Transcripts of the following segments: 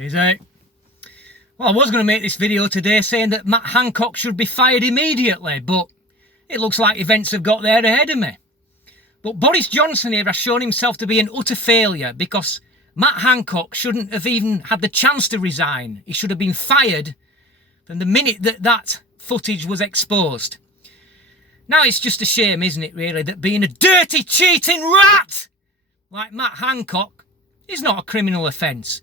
Easy. Well, I was going to make this video today saying that Ratt Hancock should be fired immediately, but it looks like events have got there ahead of me. But Boris Johnson here has shown himself to be an utter failure because Ratt Hancock shouldn't have even had the chance to resign. He should have been fired from the minute that footage was exposed. Now it's just a shame, isn't it, really, that being a dirty, cheating rat like Ratt Hancock is not a criminal offence.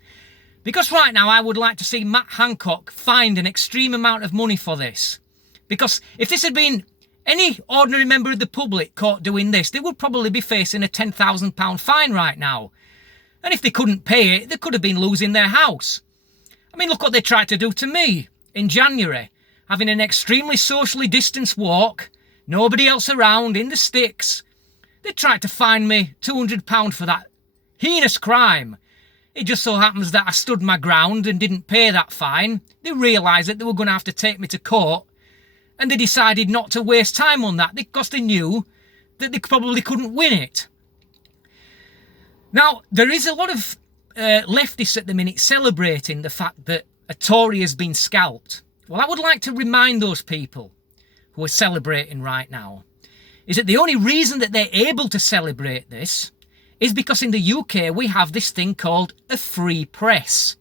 Because right now I would like to see Ratt Hancock fined an extreme amount of money for this. Because if this had been any ordinary member of the public caught doing this, they would probably be facing a £10,000 fine right now. And if they couldn't pay it, they could have been losing their house. I mean, look what they tried to do to me in January. Having an extremely socially distanced walk, nobody else around, in the sticks. They tried to fine me £200 for that heinous crime. It just so happens that I stood my ground and didn't pay that fine. They realised that they were going to have to take me to court, and they decided not to waste time on that because they knew that they probably couldn't win it. Now, there is a lot of leftists at the minute celebrating the fact that a Tory has been scalped. Well, I would like to remind those people who are celebrating right now is that the only reason that they're able to celebrate this is because in the UK we have this thing called a free press.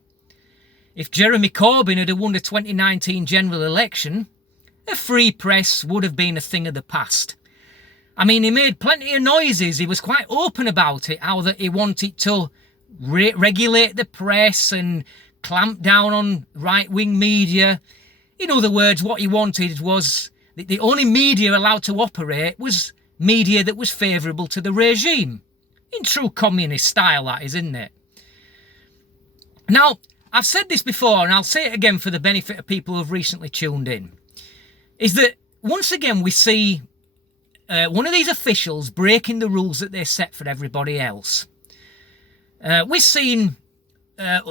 If Jeremy Corbyn had won the 2019 general election, a free press would have been a thing of the past. I mean, he made plenty of noises. He was quite open about it, how that he wanted to regulate the press and clamp down on right-wing media. In other words, what he wanted was that the only media allowed to operate was media that was favourable to the regime. In true communist style, that is, isn't it? Now, I've said this before, and I'll say it again for the benefit of people who have recently tuned in, is that once again we see one of these officials breaking the rules that they set for everybody else. We've seen,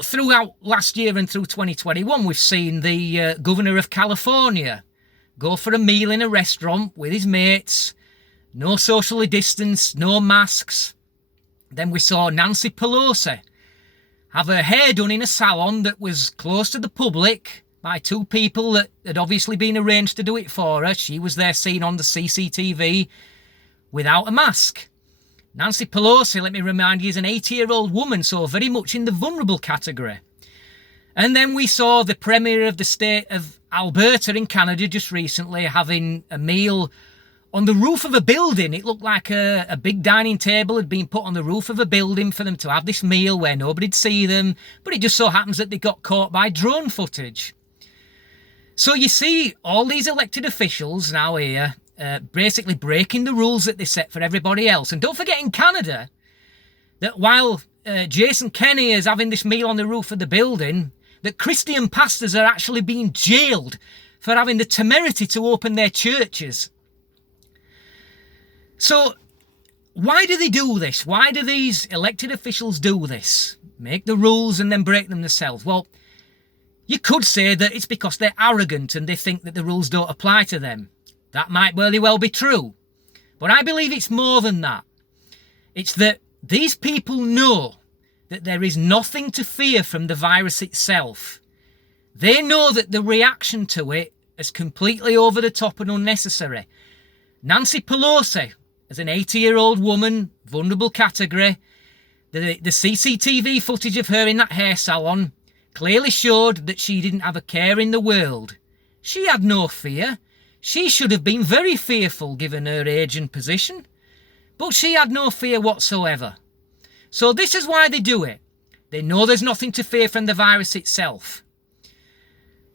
throughout last year and through 2021, we've seen the governor of California go for a meal in a restaurant with his mates, no socially distanced, no masks. Then we saw Nancy Pelosi have her hair done in a salon that was close to the public by two people that had obviously been arranged to do it for her. She was there seen on the CCTV without a mask. Nancy Pelosi, let me remind you, is an 80-year-old woman, so very much in the vulnerable category. And then we saw the Premier of the state of Alberta in Canada just recently having a meal on the roof of a building. It looked like a big dining table had been put on the roof of a building for them to have this meal where nobody'd see them. But it just so happens that they got caught by drone footage. So you see all these elected officials now here basically breaking the rules that they set for everybody else. And don't forget in Canada that while Jason Kenney is having this meal on the roof of the building, that Christian pastors are actually being jailed for having the temerity to open their churches. So, why do they do this? Why do these elected officials do this? Make the rules and then break them themselves? Well, you could say that it's because they're arrogant and they think that the rules don't apply to them. That might very well be true. But I believe it's more than that. It's that these people know that there is nothing to fear from the virus itself. They know that the reaction to it is completely over the top and unnecessary. Nancy Pelosi, as an 80-year-old woman, vulnerable category, the CCTV footage of her in that hair salon clearly showed that she didn't have a care in the world. She had no fear. She should have been very fearful given her age and position. But she had no fear whatsoever. So this is why they do it. They know there's nothing to fear from the virus itself.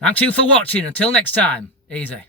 Thank you for watching. Until next time, easy.